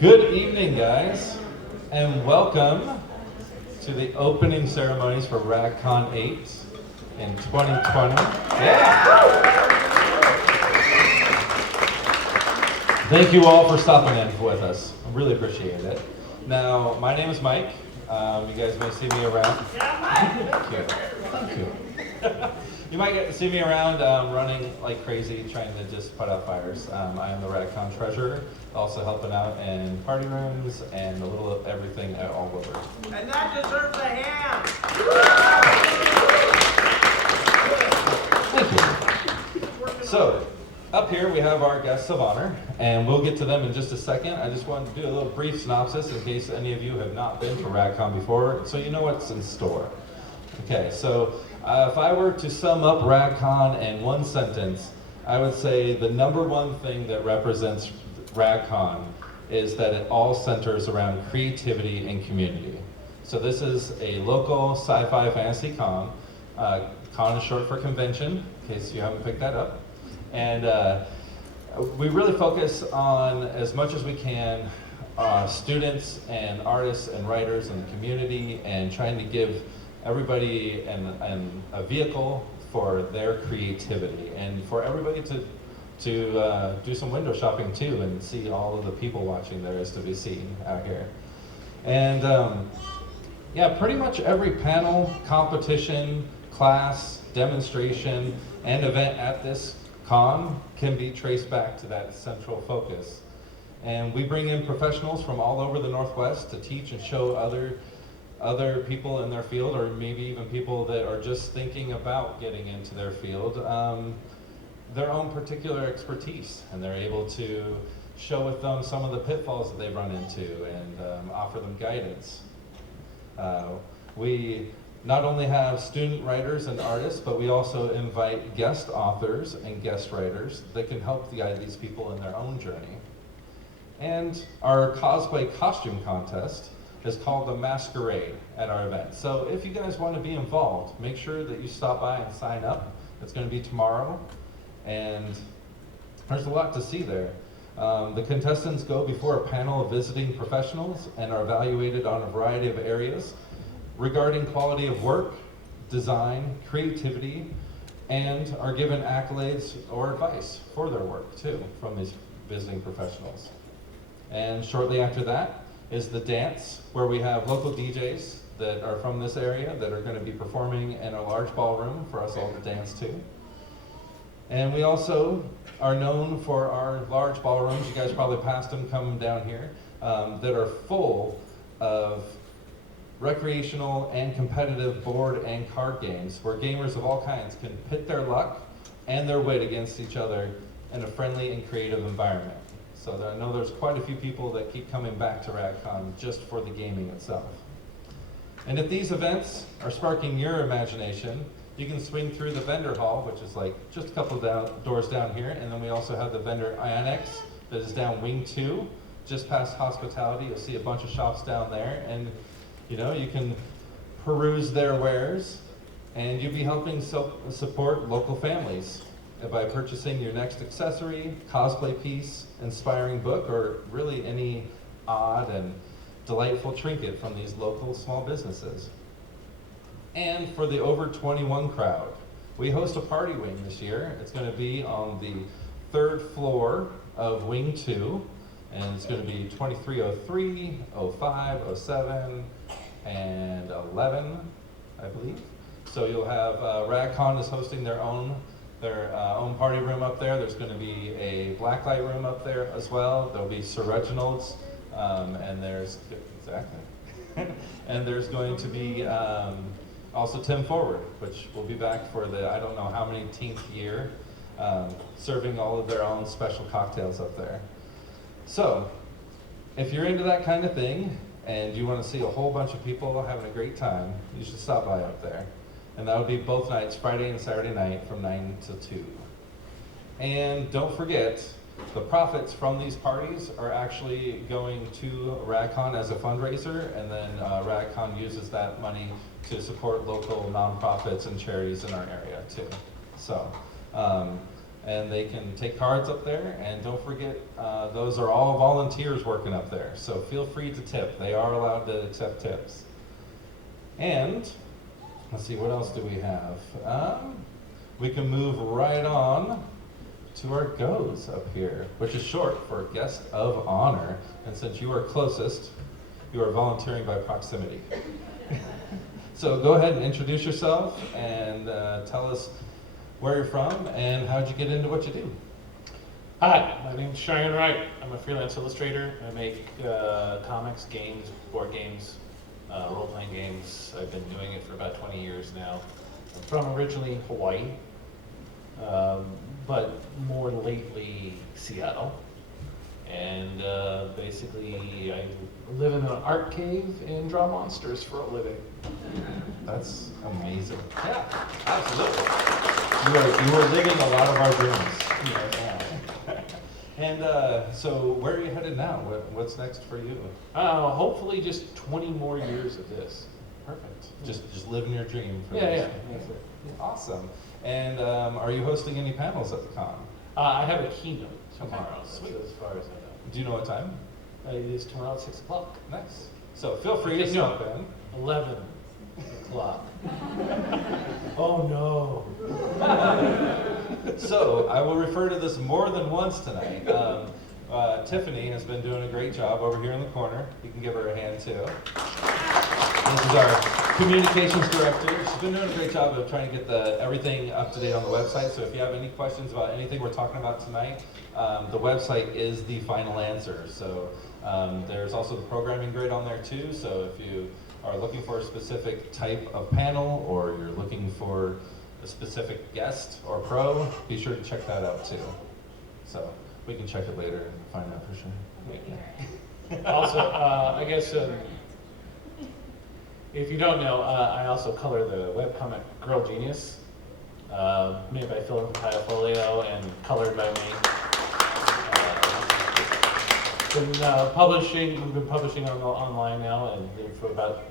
Good evening, guys, and welcome to the opening ceremonies for Radcon 8 in 2020. Yeah! Thank you all for stopping in with us. I really appreciate it. Now, my name is Mike. You guys may see me around. Thank you. Thank you. You might get to see me around running like crazy, trying to just put out fires. I am the Radcon treasurer, also helping out in party rooms and a little of everything all over. And that deserves a hand. Thank you. So, up here we have our guests of honor, and we'll get to them in just a second. I just wanted to do a little brief synopsis in case any of you have not been to Radcon before, so you know what's in store. Okay, so if I were to sum up Radcon in one sentence, I would say the number one thing that represents Radcon is that it all centers around creativity and community. So this is a local sci-fi fantasy con. Con is short for convention, in case you haven't picked that up. And we really focus on, as much as we can, students and artists and writers in the community, and trying to give everybody a vehicle for their creativity, and for everybody to do some window shopping too, and see all of the people watching there is to be seen out here. And yeah, pretty much every panel, competition, class, demonstration, and event at this con can be traced back to that central focus. And we bring in professionals from all over the Northwest to teach and show other people in their field, or maybe even people that are just thinking about getting into their field, their own particular expertise, and they're able to show with them some of the pitfalls that they've run into, and offer them guidance. We not only have student writers and artists, but we also invite guest authors and guest writers that can help guide these people in their own journey. And our cosplay costume contest is called the Masquerade at our event. So if you guys want to be involved, make sure that you stop by and sign up. It's going to be tomorrow, and there's a lot to see there. The contestants go before a panel of visiting professionals and are evaluated on a variety of areas regarding quality of work, design, creativity, and are given accolades or advice for their work too from these visiting professionals. And shortly after that is the dance, where we have local DJs that are from this area that are going to be performing in a large ballroom for us all to dance to. And we also are known for our large ballrooms. You guys probably passed them coming down here, that are full of recreational and competitive board and card games, where gamers of all kinds can pit their luck and their wit against each other in a friendly and creative environment. So I know there's quite a few people that keep coming back to Radcon just for the gaming itself. And if these events are sparking your imagination, you can swing through the vendor hall, which is like just a couple doors down here, and then we also have the vendor Annex that is down Wing 2, just past hospitality. You'll see a bunch of shops down there, and you know, you can peruse their wares, and you'll be helping support local families by purchasing your next accessory, cosplay piece, inspiring book, or really any odd and delightful trinket from these local small businesses. And for the over 21 crowd, we host a party wing this year. It's going to be on the 3rd floor of Wing 2, and it's going to be 2303, 05, 07, and 11, I believe. So you'll have Radcon is hosting their own party room up there. There's going to be a blacklight room up there as well. There'll be Sir Reginald's, and there's and there's going to be also Tim Forward, which will be back for the I don't know how many 10th year, serving all of their own special cocktails up there. So if you're into that kind of thing and you want to see a whole bunch of people having a great time, you should stop by up there. And that would be both nights, Friday and Saturday night from 9 to 2. And don't forget, the profits from these parties are actually going to Radcon as a fundraiser, and then Radcon uses that money to support local nonprofits and charities in our area too. So, and they can take cards up there. And don't forget, those are all volunteers working up there. So feel free to tip. They are allowed to accept tips. And let's see, what else do we have? We can move right on to our goes up here, which is short for guest of honor. And since you are closest, you are volunteering by proximity. So go ahead and introduce yourself and tell us where you're from and how'd you get into what you do. Hi, my name's Cheyenne Wright. I'm a freelance illustrator. I make comics, games, board games, role-playing games. I've been doing it for about 20 years now. I'm from originally Hawaii, but more lately Seattle. And basically I live in an art cave and draw monsters for a living. That's amazing. Yeah, absolutely. You are living a lot of our dreams. Yeah. And so where are you headed now? What's next for you? Hopefully just 20 more years of this. Perfect. Just living your dream. For Yeah, this. yeah, that's it. Awesome. And are you hosting any panels at the con? I have a keynote tomorrow, Okay, that's sweet. as far as I know. Do you know what time? It is tomorrow at 6 o'clock. Nice. So feel free to No. stop in. 11 o'clock. Oh no. So I will refer to this more than once tonight. Tiffany has been doing a great job over here in the corner. You can give her a hand too. This is our communications director. She's been doing a great job of trying to get everything up to date on the website. So if you have any questions about anything we're talking about tonight, the website is the final answer. So there's also the programming grid on there too. So if you are looking for a specific type of panel or you're looking for a specific guest or pro, be sure to check that out too. So we can check it later and find out for sure. Also, I guess if you don't know, I also color the webcomic Girl Genius, made by Philip Folio and colored by me. We've been publishing online now and for about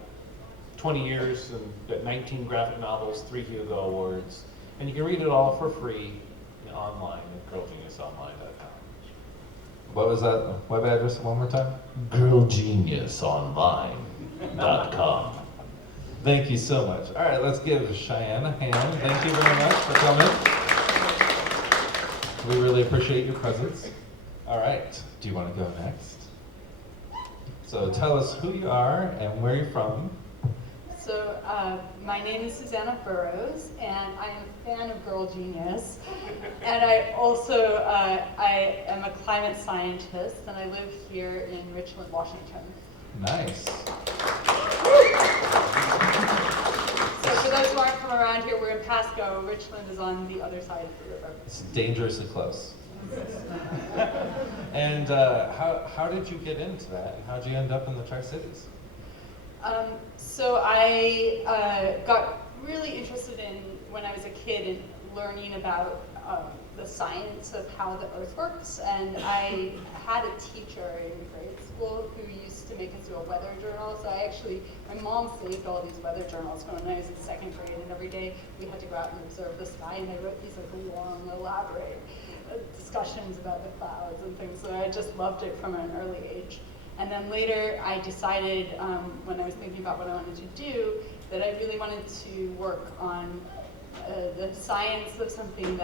20 years and got 19 graphic novels, 3 Hugo Awards, and you can read it all for free online at girlgeniusonline.com. What was that web address one more time? girlgeniusonline.com. Thank you so much. All right, let's give Cheyenne a hand. Thank you very much for coming. We really appreciate your presence. All right, do you want to go next? So tell us who you are and where you're from. So my name is Susanna Burrows, and I am a fan of Girl Genius. And I also, I am a climate scientist, and I live here in Richland, Washington. Nice. So for those who aren't from around here, we're in Pasco. Richland is on the other side of the river. It's dangerously close. And how did you get into that, and how did you end up in the Tri-Cities? So I got really interested in, when I was a kid, in learning about the science of how the Earth works. And I had a teacher in grade school who used to make us do a weather journal. So my mom saved all these weather journals when I was in 2nd grade, and every day we had to go out and observe the sky, and I wrote these like long, elaborate discussions about the clouds and things. So I just loved it from an early age. And then later I decided, when I was thinking about what I wanted to do, that I really wanted to work on the science of something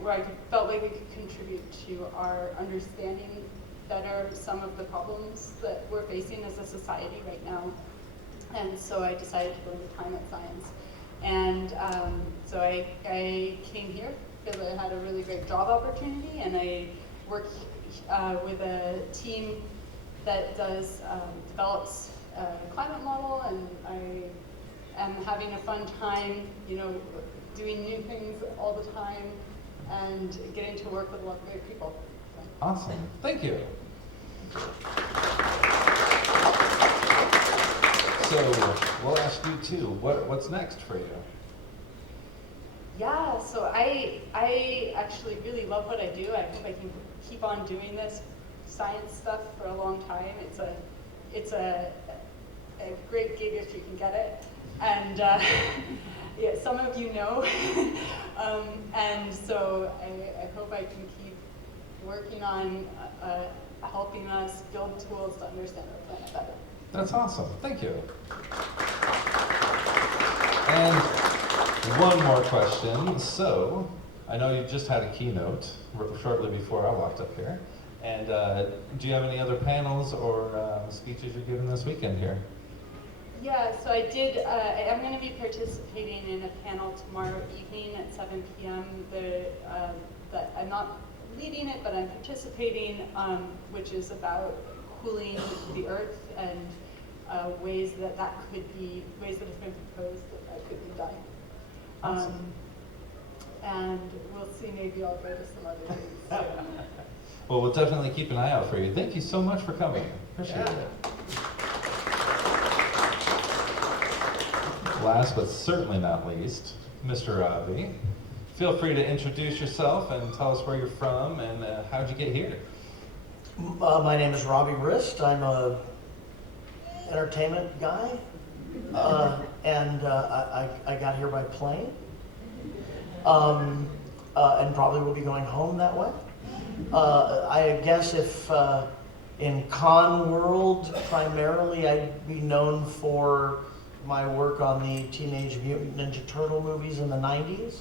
where I felt like we could contribute to our understanding better some of the problems that we're facing as a society right now. And so I decided to go into climate science. And so I came here because I had a really great job opportunity, and I work with a team that develops a climate model, and I am having a fun time, doing new things all the time and getting to work with a lot of great people. Awesome. Thank you. So we'll ask you too, what's next for you? Yeah, so I actually really love what I do. I hope I can keep on doing this science stuff for a long time. It's a great gig if you can get it. and yeah, some of you know. And so I hope I can keep working on helping us build tools to understand our planet better. That's awesome. Thank you. And one more question. So, I know you just had a keynote shortly before I walked up here. And do you have any other panels or speeches you're giving this weekend here? Yeah, so I did, I am going to be participating in a panel tomorrow evening at 7 p.m. That I'm not leading it, but I'm participating, which is about cooling the earth and ways that have been proposed that could be done. Awesome. And we'll see, maybe I'll go to some other things soon. Well, we'll definitely keep an eye out for you. Thank you so much for coming. Appreciate it. Last but certainly not least, Mr. Ravi. Feel free to introduce yourself and tell us where you're from and how'd you get here? My name is Robbie Rist. I'm a entertainment guy, and I got here by plane, and probably will be going home that way. I guess if in con world, primarily I'd be known for my work on the Teenage Mutant Ninja Turtle movies in the 90s.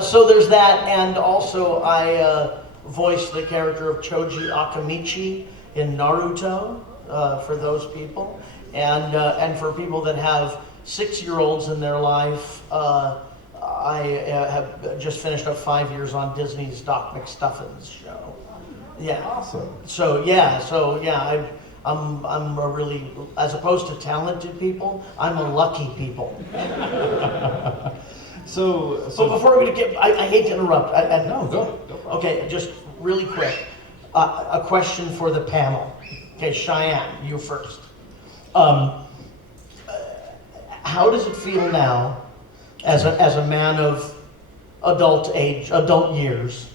So there's that, and also I voiced the character of Choji Akamichi in Naruto, for those people, and for people that have 6-year-olds in their life, I have just finished up 5 years on Disney's Doc McStuffins show. Yeah. Awesome. So I'm a really, as opposed to talented people, I'm a lucky people. So But before we get, I hate to interrupt. No, go for it. Okay, just really quick, a question for the panel. Okay, Cheyenne, you first. How does it feel now, as a man of adult years,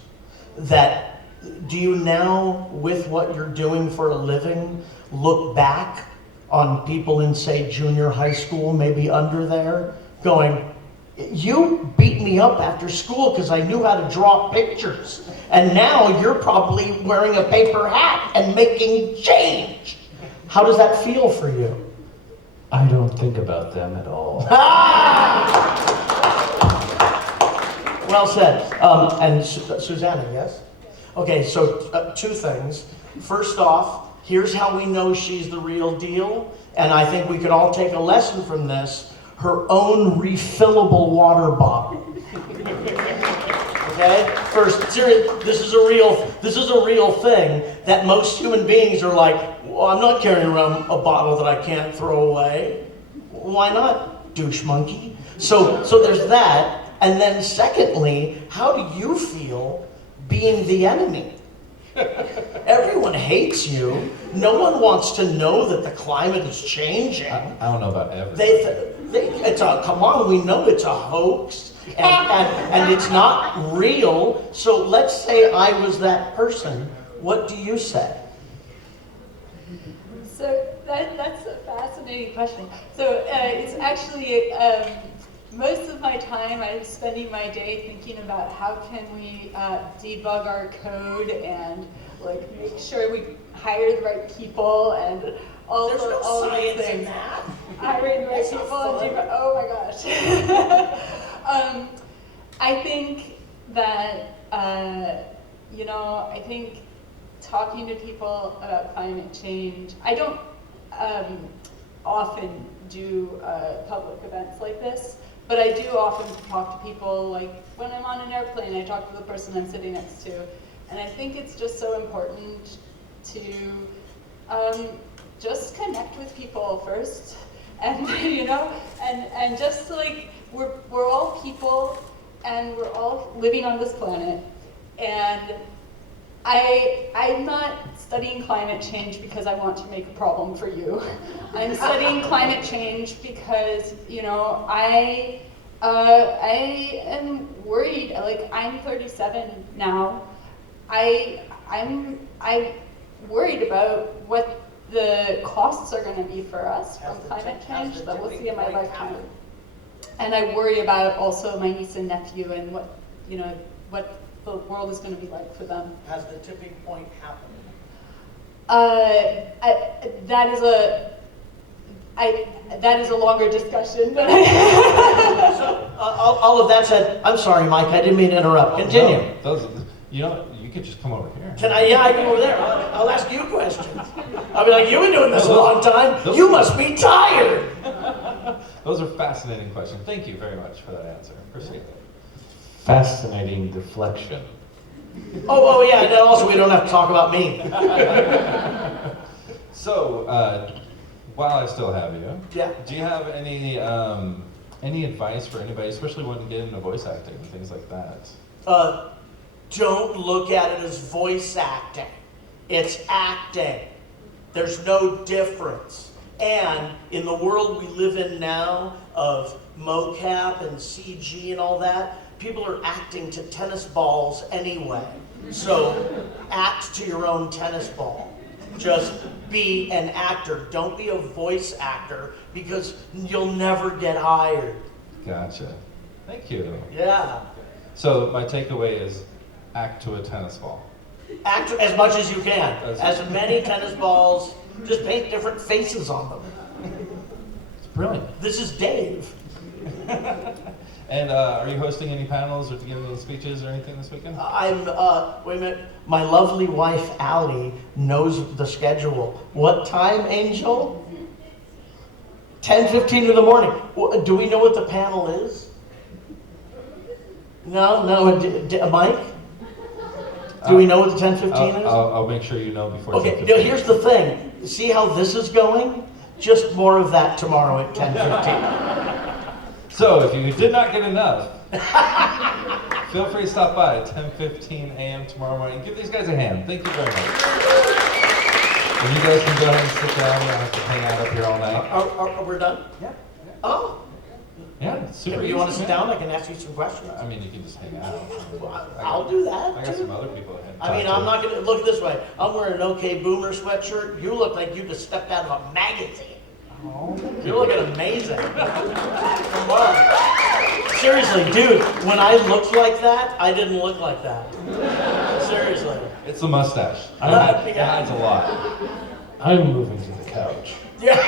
that do you now, with what you're doing for a living, look back on people in, say, junior high school, maybe under there, going, you beat me up after school because I knew how to draw pictures, and now you're probably wearing a paper hat and making change. How does that feel for you? I don't think about them at all. Well said. And Susanna, yes? Okay, so 2 things. First off, here's how we know she's the real deal, and I think we could all take a lesson from this. Her own refillable water bottle. Okay? First, this is a real thing that most human beings are like, well, I'm not carrying around a bottle that I can't throw away. Why not, douche monkey? So there's that. And then secondly, how do you feel being the enemy? Everyone hates you. No one wants to know that the climate is changing. I don't know about everything. Come on, we know it's a hoax, and it's not real. So let's say I was that person. What do you say? So that's a fascinating question. So it's actually, most of my time I'm spending my day thinking about how can we debug our code and like make sure we hire the right people and all There's no all science these things. in that. Hiring the right That's people not and fun. oh my gosh. I think that I think talking to people about climate change. I don't often do public events like this, but I do often talk to people, like when I'm on an airplane, I talk to the person I'm sitting next to, and I think it's just so important to just connect with people first, and and just like we're all people, and we're all living on this planet, and I'm not studying climate change because I want to make a problem for you. I'm studying climate change because, I I am worried. Like, I'm 37 now. I'm worried about what the costs are going to be for us from climate change that we'll see in my lifetime. And I worry about also my niece and nephew and what the world is going to be like for them. Has the tipping point happened? That is a longer discussion. But So, all of that said, I'm sorry, Mike, I didn't mean to interrupt. Continue. No, you could just come over here. Can I? Yeah, I can go over there. I'll ask you questions. I'll be like, you've been doing this a long time. You must be tired. Those are fascinating questions. Thank you very much for that answer. Appreciate it. Fascinating deflection. Oh, yeah, and then also we don't have to talk about me. So, while I still have you, Yeah. do you have any advice for anybody, especially when getting into voice acting and things like that? Don't look at it as voice acting. It's acting. There's no difference. And in the world we live in now of mocap and CG and all that, people are acting to tennis balls anyway. So act to your own tennis ball. Just be an actor. Don't be a voice actor because you'll never get hired. Gotcha. Thank you. Yeah. So my takeaway is act to a tennis ball. Act as much as you can. As many tennis balls, just paint different faces on them. It's brilliant. This is Dave. And are you hosting any panels or giving any speeches or anything this weekend? Wait a minute. My lovely wife, Allie, knows the schedule. What time, Angel? 10:15 in the morning. Do we know what the panel is? No? Mike? Do we know what the 10:15 is? I'll make sure you know before. Okay, 10:15. now here's the thing. See how this is going? Just more of that tomorrow at 10:15. So if you did not get enough, feel free to stop by at 10:15 a.m. tomorrow morning. Give these guys a hand. Thank you very much. And you guys can go ahead and sit down. You don't have to hang out up here all night. Are we done? Yeah. Oh. Yeah, it's super Do easy. you want to sit down? I can ask you some questions. I mean, you can just hang out. I'll do that. I got too. some other people ahead. I mean, I'm not going to look this way. I'm wearing an OK Boomer sweatshirt. You look like you just stepped out of a magazine. You're looking amazing. Come on. Seriously, dude, when I looked like that, I didn't look like that. Seriously. It's the mustache. Yeah. It adds a lot. I'm moving to the couch. Yeah.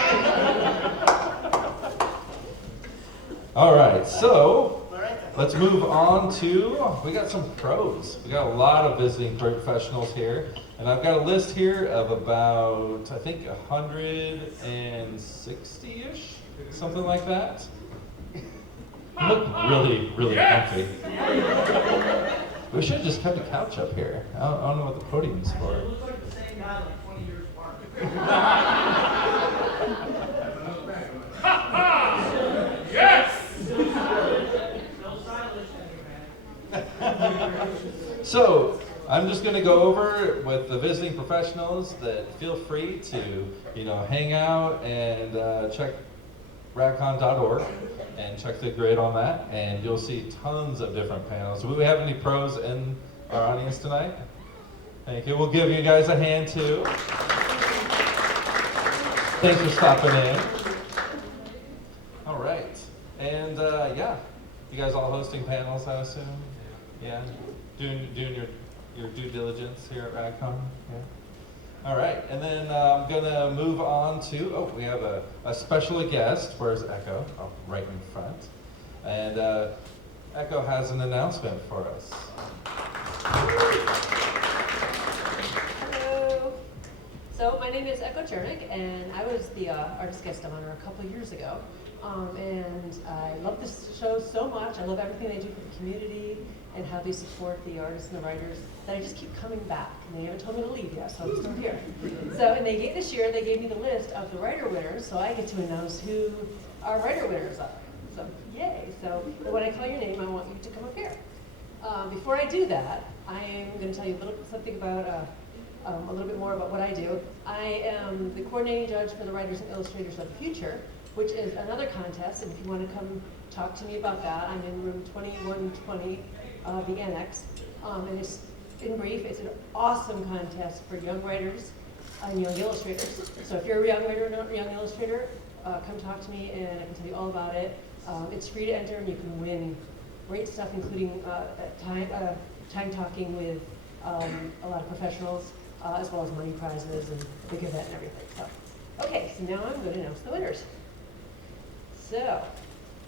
All right, so let's move on to, we got some pros. We got a lot of visiting professionals here. And I've got a list here of about, I think, 160-ish, something like that. You look really, really comfy. We should have just kept a couch up here. I don't know what the podium's for. You look like the same guy like 20 years apart. Yes! Still stylish, man. So, I'm just going to go over with the visiting professionals that feel free to, hang out and check radcon.org and check the grid on that, and you'll see tons of different panels. Do we have any pros in our audience tonight? Thank you. We'll give you guys a hand too. Thanks for stopping in. All right, and yeah, you guys all hosting panels, I assume? Yeah, doing your due diligence here at Radcon? Yeah. All right, and then I'm gonna move on to, we have a special guest. Where's Echo? Oh, right in front. And Echo has an announcement for us. Hello. So my name is Echo Chernick, and I was the artist guest of honor a couple of years ago. And I love this show so much. I love everything they do for the community and how they support the artists and the writers that I just keep coming back. And they haven't told me to leave yet, so I'm still here. So, and this year they gave me the list of the writer winners, so I get to announce who our writer winners are. So, yay. So when I call your name, I want you to come up here. Before I do that, I am going to tell you something about a little bit more about what I do. I am the coordinating judge for the Writers and Illustrators of the Future, which is another contest, and if you want to come talk to me about that, I'm in room 2120, the annex. And it's, in brief, it's an awesome contest for young writers and young illustrators. So if you're a young writer or a young illustrator, come talk to me and I can tell you all about it. It's free to enter and you can win great stuff, including time talking with a lot of professionals, as well as money prizes and a big event and everything. So, okay, so now I'm going to announce the winners. So,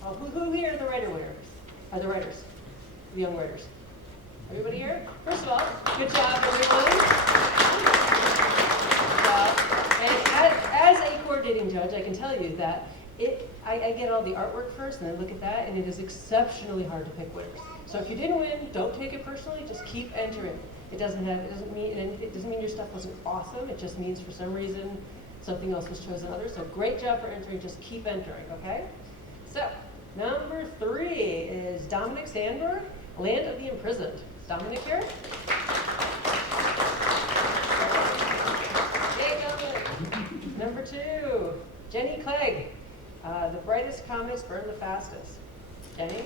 who here are the winners? Are the writers, the young writers? Everybody here? First of all, good job, everyone. And as a coordinating judge, I can tell you that I get all the artwork first and then look at that, and it is exceptionally hard to pick winners. So if you didn't win, don't take it personally. Just keep entering. It doesn't mean your stuff wasn't awesome. It just means for some reason something else was chosen other. So great job for entering. Just keep entering. Okay. So number 3 is Dominic Sandberg, Land of the Imprisoned. Is Dominic here? Yay, Dominic. Number 2, Jenny Clegg. The brightest comets burn the fastest. Jenny?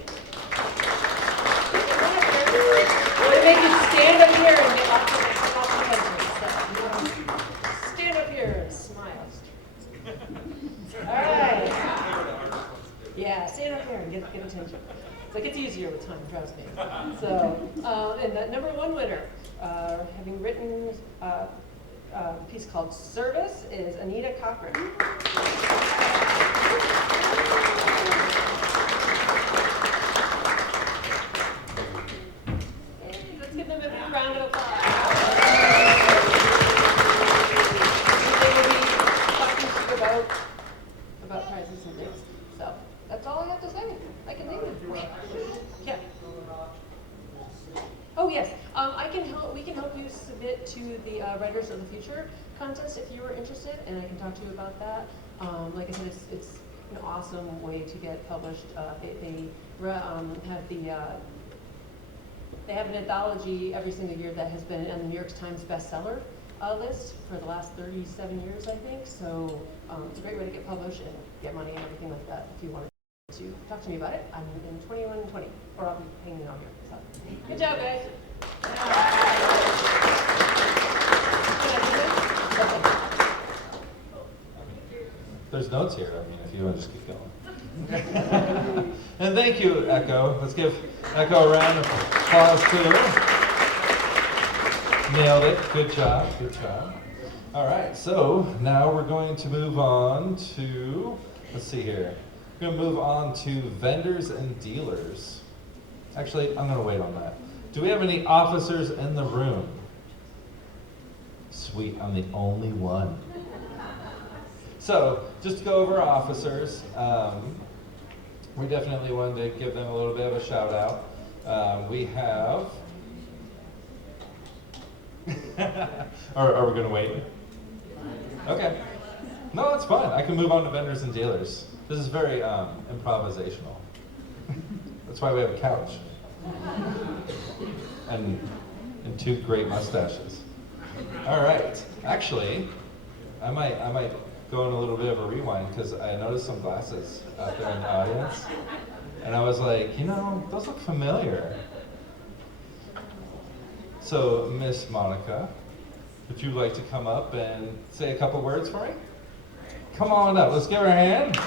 I'm going to make you stand up here and get lots of attention. So, stand up here and smile. All right. Yeah, stand up here and get attention. So it gets easier with time, trust me. So, and the number 1 winner, having written a piece called Service, is Anita Cochran. Let's give them a big round of applause. They will be talking to you about prizes and things. So that's all I have to say. I can leave it. Yeah. Oh yes, we can help you submit to the Writers of the Future contest if you were interested, and I can talk to you about that. Like I said, it's an awesome way to get published. They have an anthology every single year that has been on the New York Times bestseller list for the last 37 years, I think. So it's a great way to get published and get money and everything like that. If you want to talk to me about it, I'm in 2120, or I'll be hanging out here. So, good job, guys. There's notes here. I mean, if you want to just keep going. And thank you, Echo. Let's give Echo a round of applause too. Nailed it. Good job. Good job. All right. So now we're going to move on to, let's see here. We're going to move on to vendors and dealers. Actually, I'm going to wait on that. Do we have any officers in the room? Sweet. I'm the only one. So, just to go over officers, we definitely wanted to give them a little bit of a shout out. We have, are we going to wait? Okay. No, that's fine. I can move on to vendors and dealers. This is very improvisational. That's why we have a couch. And 2 great mustaches. All right. Actually, I might go in a little bit of a rewind because I noticed some glasses out there in the audience. And I was like, those look familiar. So, Miss Monica, would you like to come up and say a couple words for me? Come on up. Let's give her a hand.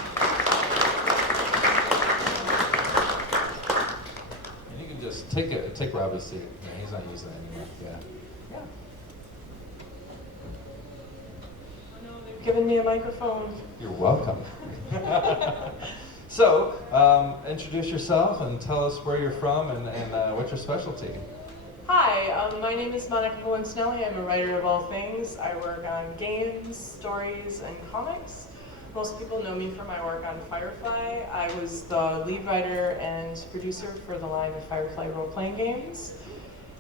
And you can just take Robbie's seat. Yeah, he's not using it anymore. Yeah. Giving me a microphone. You're welcome. So, introduce yourself and tell us where you're from and what's your specialty. Hi, my name is Monica Cohen-Snelly. I'm a writer of all things. I work on games, stories, and comics. Most people know me for my work on Firefly. I was the lead writer and producer for the line of Firefly role-playing games.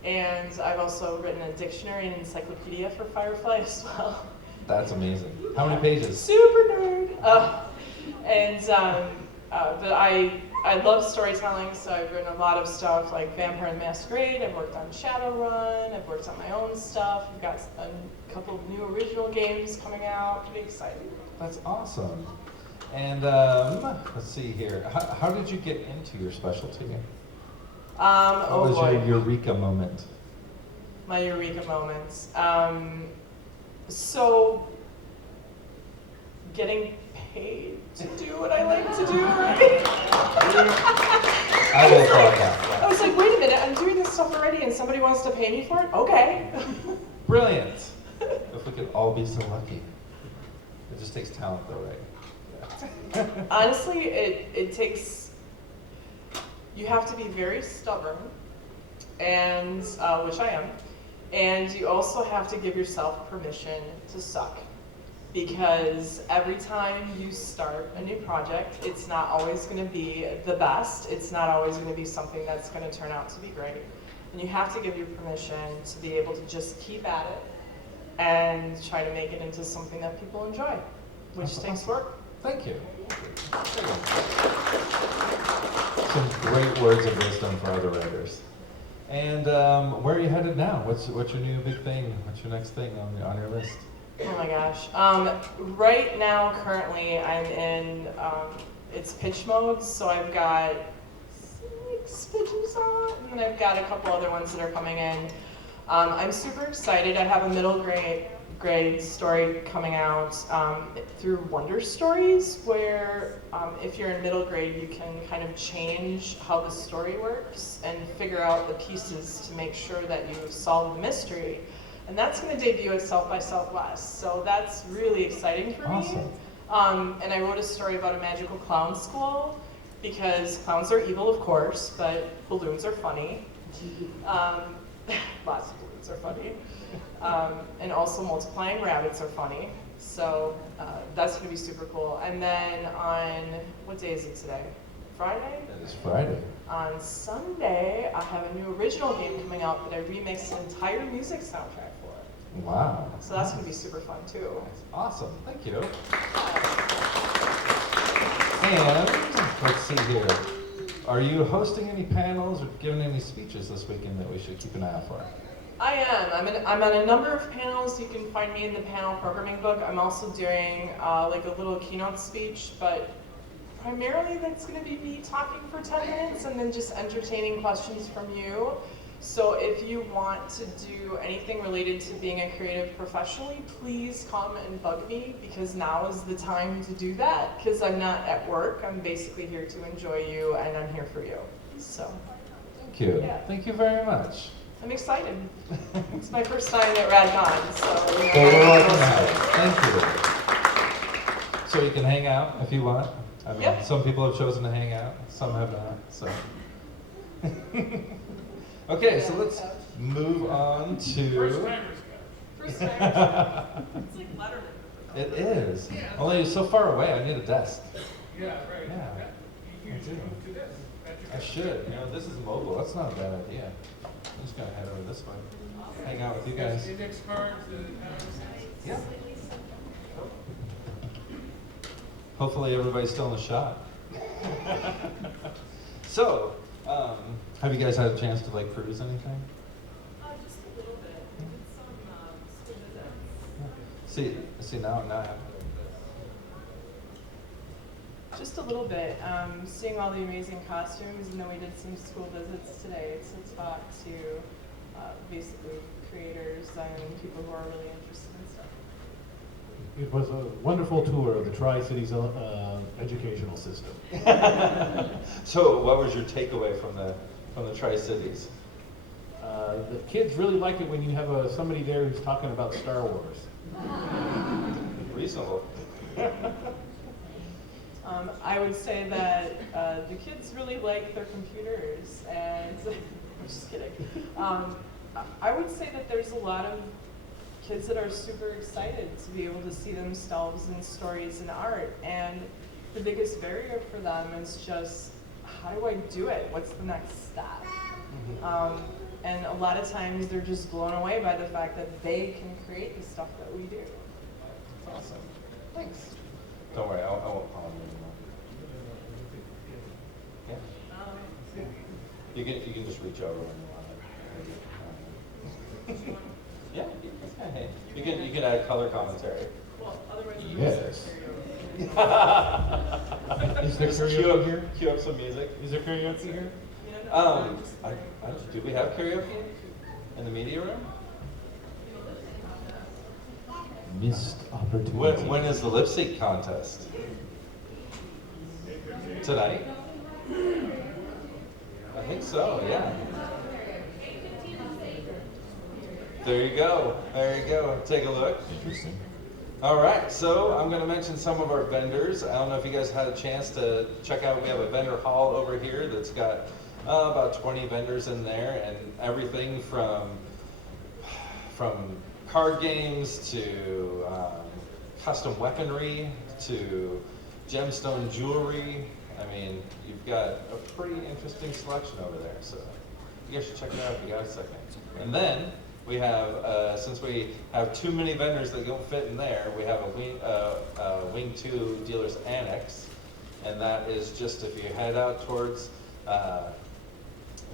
And I've also written a dictionary and encyclopedia for Firefly as well. That's amazing. How many pages? Super nerd. But I I love storytelling, so I've written a lot of stuff like Vampire and Masquerade. I've worked on Shadowrun. I've worked on my own stuff. I've got a couple of new original games coming out. Pretty exciting. That's awesome. And let's see here. How did you get into your specialty? What Oh was boy. your eureka moment? My eureka moments. So, getting paid to do what I like to do, right? I will follow that. I was like, wait a minute, I'm doing this stuff already and somebody wants to pay me for it? Okay. Brilliant. If we could all be so lucky. It just takes talent though, right? Yeah. Honestly, it takes, you have to be very stubborn, and which I am, and you also have to give yourself permission to suck. Because every time you start a new project, it's not always going to be the best. It's not always going to be something that's going to turn out to be great. And you have to give your permission to be able to just keep at it and try to make it into something that people enjoy, which takes work. Thank you. Some great words of wisdom for other writers. And where are you headed now? What's your new big thing? What's your next thing on your list? Oh my gosh. Right now, currently, I'm in, it's pitch mode, so I've got 6 pitches on, and then I've got a couple other ones that are coming in. I'm super excited. I have a middle grade story coming out through Wonder Stories, where if you're in middle grade, you can kind of change how the story works and figure out the pieces to make sure that you solve the mystery. And that's going to debut at South by Southwest, so that's really exciting for me. And I wrote a story about a magical clown school, because clowns are evil, of course, but balloons are funny. Lots of balloons are funny. And also multiplying rabbits are funny. So that's going to be super cool. And then on, what day is it today? Friday? It is Friday. On Sunday, I have a new original game coming out that I remixed an entire music soundtrack for. Wow. So that's going to be super fun too. Awesome. Thank you. And let's see here. Are you hosting any panels or giving any speeches this weekend that we should keep an eye out for? I am. I'm on a number of panels. You can find me in the panel programming book. I'm also doing like a little keynote speech, but primarily that's going to be me talking for 10 minutes and then just entertaining questions from you. So if you want to do anything related to being a creative professionally, please come and bug me, because now is the time to do that, because I'm not at work. I'm basically here to enjoy you, and I'm here for you. So Thank you. Yeah. Thank you very much. I'm excited. It's my first time at Radcon, so you know. Well, we're welcome to have it. Thank you. So you can hang out if you want. I mean, Yep. Some people have chosen to hang out, some have not. So. Okay, so let's move on to. First time. It's like Letterman. It is. Only so far away. I need a desk. Yeah, right. Yeah. You I should do. move to this. I should. You know, this is mobile. That's not a bad idea. I'm just gonna head over this way. Hang out with you guys. Index cards, Yeah. Hopefully everybody's still in the shot. So, have you guys had a chance to like peruse anything? Just a little bit. We did some school visits. See now I have. Just a little bit. Seeing all the amazing costumes, and then we did some school visits today to talk to basically creators and people who are really interested in stuff. It was a wonderful tour of the Tri-Cities educational system. So, what was your takeaway from the Tri-Cities? The kids really like it when you have somebody there who's talking about Star Wars. Reasonable. I would say that the kids really like their computers, and I'm just kidding. I would say that there's a lot of kids that are super excited to be able to see themselves in stories and art, and the biggest barrier for them is just, how do I do it? What's the next step? And a lot of times they're just blown away by the fact that they can create the stuff that we do. That's awesome. Thanks. Don't worry, I won't call you anymore. Yeah. You can just reach over when you want it. Yeah, hey, you can add color commentary. Well, otherwise Yes. Is there Just karaoke here? Cue up some music. Is there karaoke here? Do we have karaoke in the media room? Missed opportunity. When is the lip sync contest? Tonight? I think so, yeah. There you go. There you go. Take a look. Interesting. All right, so I'm going to mention some of our vendors. I don't know if you guys had a chance to check out. We have a vendor hall over here that's got about 20 vendors in there, and everything from card games to custom weaponry to gemstone jewelry. I mean, you've got a pretty interesting selection over there, so you guys should check it out if you got a second. And then we have, since we have too many vendors that don't fit in there, we have a Wing 2 Dealer's Annex, and that is just if you head out towards the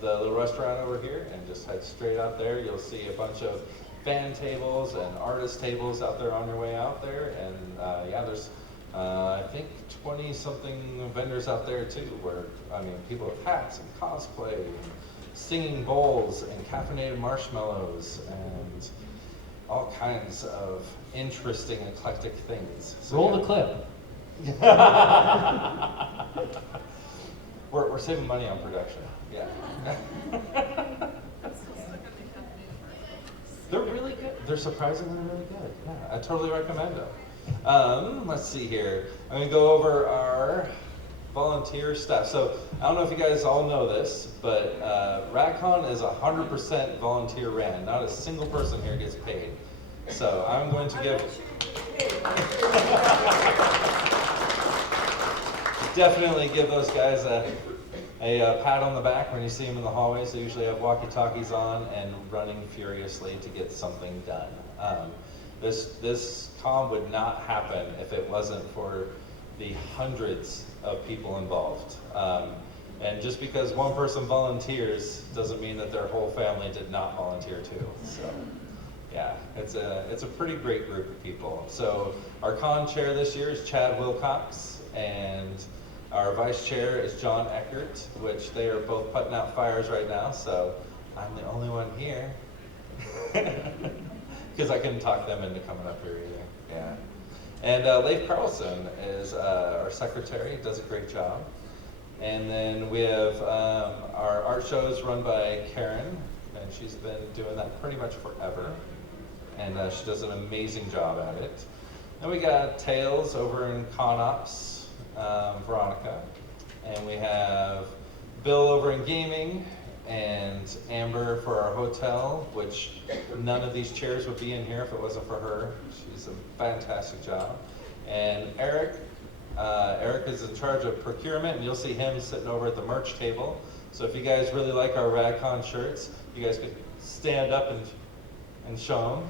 little restaurant over here and just head straight out there, you'll see a bunch of fan tables and artist tables out there on your way out there, and yeah, there's I think 20-something vendors out there too, where, I mean, people with hats and cosplay, and singing bowls and caffeinated marshmallows, and all kinds of interesting, eclectic things. So, Roll the yeah. clip. We're saving money on production, yeah. They're really good. They're surprisingly really good. Yeah, I totally recommend them. Let's see here. I'm gonna go over our volunteer staff. So I don't know if you guys all know this, but Radcon is 100% volunteer ran. Not a single person here gets paid. So I'm going to give definitely give those guys a pat on the back when you see them in the hallways. They usually have walkie-talkies on and running furiously to get something done. This con would not happen if it wasn't for the hundreds of people involved. And just because one person volunteers doesn't mean that their whole family did not volunteer too. So yeah, it's a pretty great group of people. So our con chair this year is Chad Wilcox, and our vice chair is John Eckert, which they are both putting out fires right now, so I'm the only one here. Because I couldn't talk them into coming up here either. Yeah. And Leif Carlson is our secretary, does a great job. And then we have our art shows run by Karen, and she's been doing that pretty much forever. And she does an amazing job at it. Then we got Tails over in ConOps, Veronica. And we have Bill over in gaming, and Amber for our hotel, which none of these chairs would be in here if it wasn't for her. She's a fantastic job. And Eric is in charge of procurement, and you'll see him sitting over at the merch table. So if you guys really like our Radcon shirts, you guys could stand up and show them.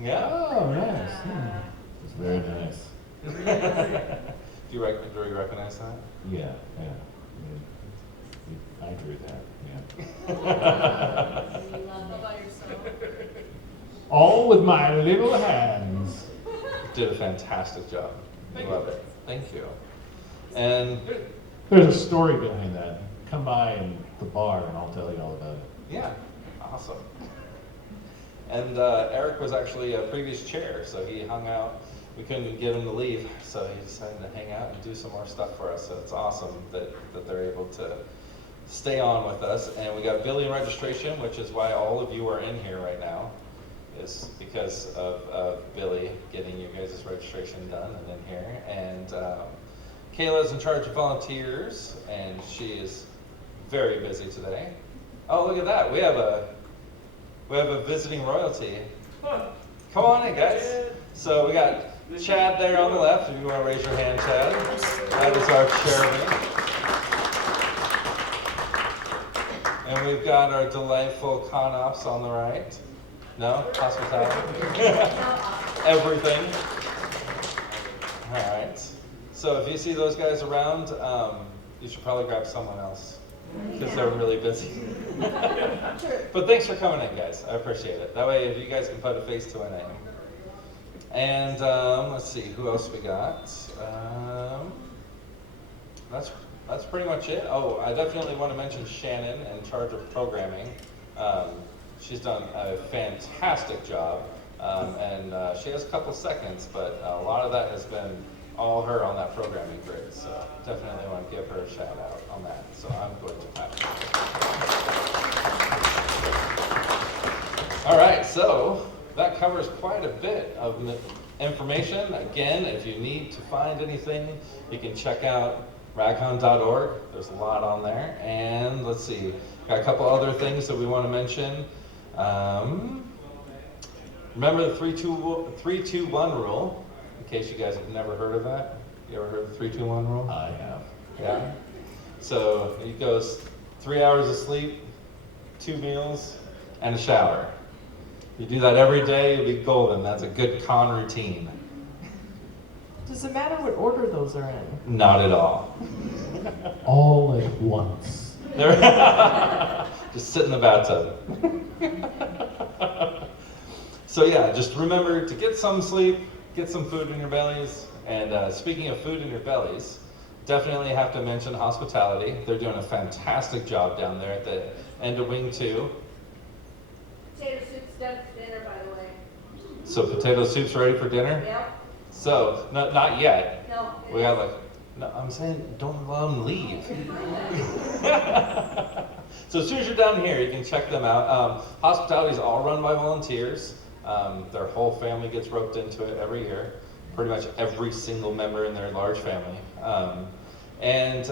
Yeah. Oh, nice. It's very nice. Do you recognize that? Yeah, yeah. I drew that, yeah. All with my little hands. Did a fantastic job. Love it. Thank you. And There's a story behind that. Come by the bar and I'll tell you all about it. yeah, awesome. And Eric was actually a previous chair, so he hung out. We couldn't get him to leave, so he decided to hang out and do some more stuff for us. So it's awesome that they're able to stay on with us. And we got billing registration, which is why all of you are in here right now, is because of Billy getting you guys' registration done and in here. And Kayla's in charge of volunteers, and she is very busy today. Oh, look at that. We have a visiting royalty. Come on in, guys. So we got Chad there on the left. If you want to raise your hand, Chad. That is our chairman. And we've got our delightful ConOps on the right. No? Hospitality? Everything. All right. So if you see those guys around, you should probably grab someone else. because they're really busy. But thanks for coming in, guys. I appreciate it. That way, if you guys can put a face to a name. And let's see, who else we got? That's pretty much it. Oh, I definitely want to mention Shannon in charge of programming. She's done a fantastic job, and she has a couple seconds, but a lot of that has been all her on that programming grid. So definitely want to give her a shout out on that. So I'm going to clap. All right, so that covers quite a bit of information. Again, if you need to find anything, you can check out radcon.org. There's a lot on there. And let's see, got a couple other things that we want to mention. Remember the 3-2-1 rule, in case you guys have never heard of that. You ever heard of the 3-2-1 rule? I have. Yeah. So it goes 3 hours of sleep, 2 meals, and a shower. You do that every day, you'll be golden. That's a good con routine. Does it matter what order those are in? Not at all. All at once. Just sit in the bathtub. So yeah, just remember to get some sleep, get some food in your bellies. And speaking of food in your bellies, definitely have to mention hospitality. They're doing a fantastic job down there at the end of Wing 2. Potato soup's done for dinner, by the way. So potato soup's ready for dinner? Yep. So, not yet. No. We got like, no, I'm saying don't let them leave. So as soon as you're down here, you can check them out. Hospitality is all run by volunteers. Their whole family gets roped into it every year. Pretty much every single member in their large family. And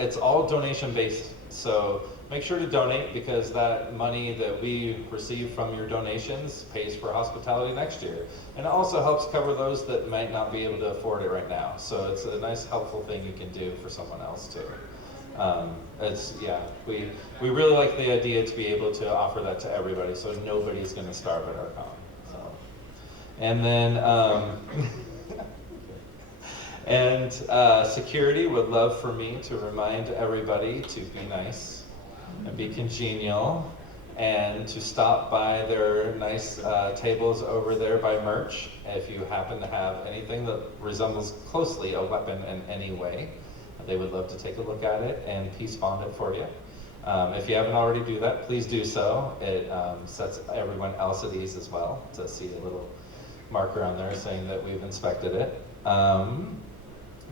it's all donation based. So make sure to donate, because that money that we receive from your donations pays for hospitality next year. And it also helps cover those that might not be able to afford it right now. So it's a nice helpful thing you can do for someone else too. We really like the idea to be able to offer that to everybody, so nobody's going to starve at our con. So, and then security would love for me to remind everybody to be nice and be congenial, and to stop by their nice tables over there by merch if you happen to have anything that resembles closely a weapon in any way. They would love to take a look at it and peace bond it for you. If you haven't already do that, please do so. It sets everyone else at ease as well to see a little marker on there saying that we've inspected it.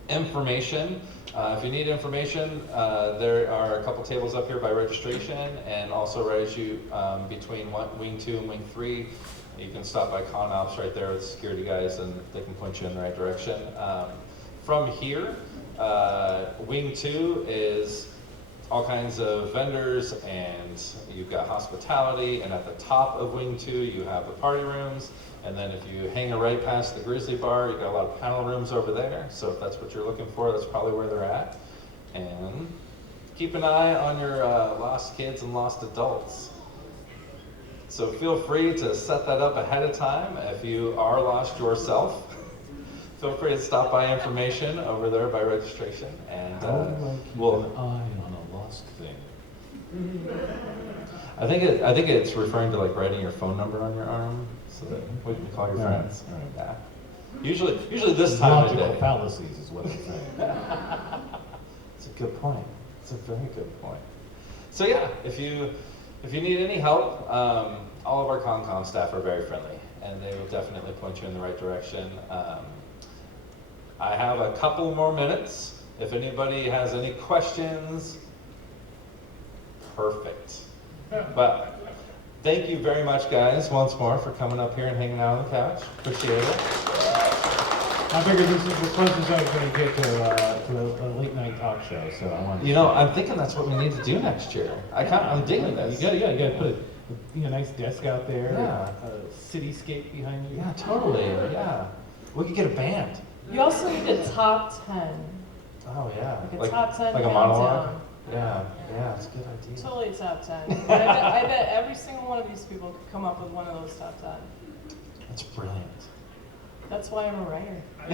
Information, if you need information, there are a couple tables up here by registration, and also right as you, between Wing 2 and Wing 3, you can stop by Con Ops right there with security guys, and they can point you in the right direction. From here, Wing 2 is all kinds of vendors, and you've got hospitality, and at the top of Wing 2 you have the party rooms, and then if you hang a right past the Grizzly Bar, you've got a lot of panel rooms over there, so if that's what you're looking for, that's probably where they're at. And keep an eye on your lost kids and lost adults. So feel free to set that up ahead of time if you are lost yourself. Feel free to stop by information over there by registration, and we'll keep an eye on a lost thing. I think it's referring to like writing your phone number on your arm so that we can call your friends. All right. Yeah. Usually this time of Logical day. fallacies is what I'm saying. It's a good point. It's a very good point. So yeah, if you need any help, all of our ConCom staff are very friendly, and they will definitely point you in the right direction. I have a couple more minutes. If anybody has any questions, perfect. But thank you very much, guys, once more for coming up here and hanging out on the couch. Appreciate it. I figured this is the closest I was going to get to a late night talk show, so I want. You know, I'm thinking that's what we need to do next year. I'm digging this. You gotta put a nice desk out there. Yeah. A cityscape behind you. Yeah, totally. Yeah. We could get a band. You also need a top 10. Oh yeah. Like a top 10 like a countdown. monologue. Yeah, it's a good idea. Totally top 10. I bet every single one of these people could come up with one of those top 10. That's brilliant. That's why I'm a writer. I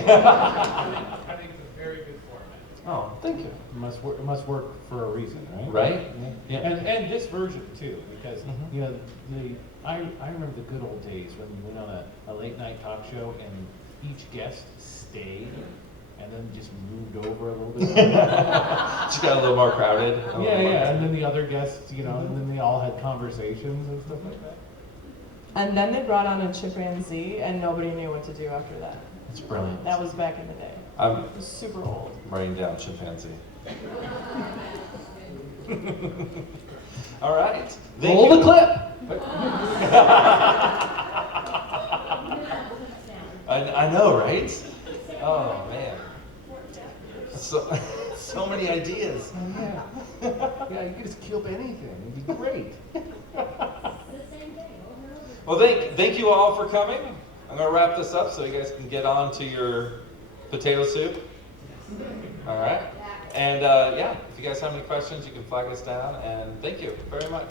think it's a very good format. Oh, thank you. It must work for a reason, right? Right? Yeah. Yeah. And this version too, because Mhm. you know I remember the good old days when you went on a late night talk show and each guest stayed and then just moved over a little bit. Just got a little more crowded. Yeah, and then the other guests, you know, and then they all had conversations and stuff like that. And then they brought on a chimpanzee, and nobody knew what to do after that. It's brilliant. That was back in the day. I'm It was super old. writing down chimpanzee. All right. Thank Roll you. the clip. I know, right? Oh man. So many ideas. Yeah. Yeah, you could just kill anything. It'd be great. Well, thank you all for coming. I'm gonna wrap this up so you guys can get on to your potato soup. All right. And yeah, if you guys have any questions, you can flag us down. And thank you very much.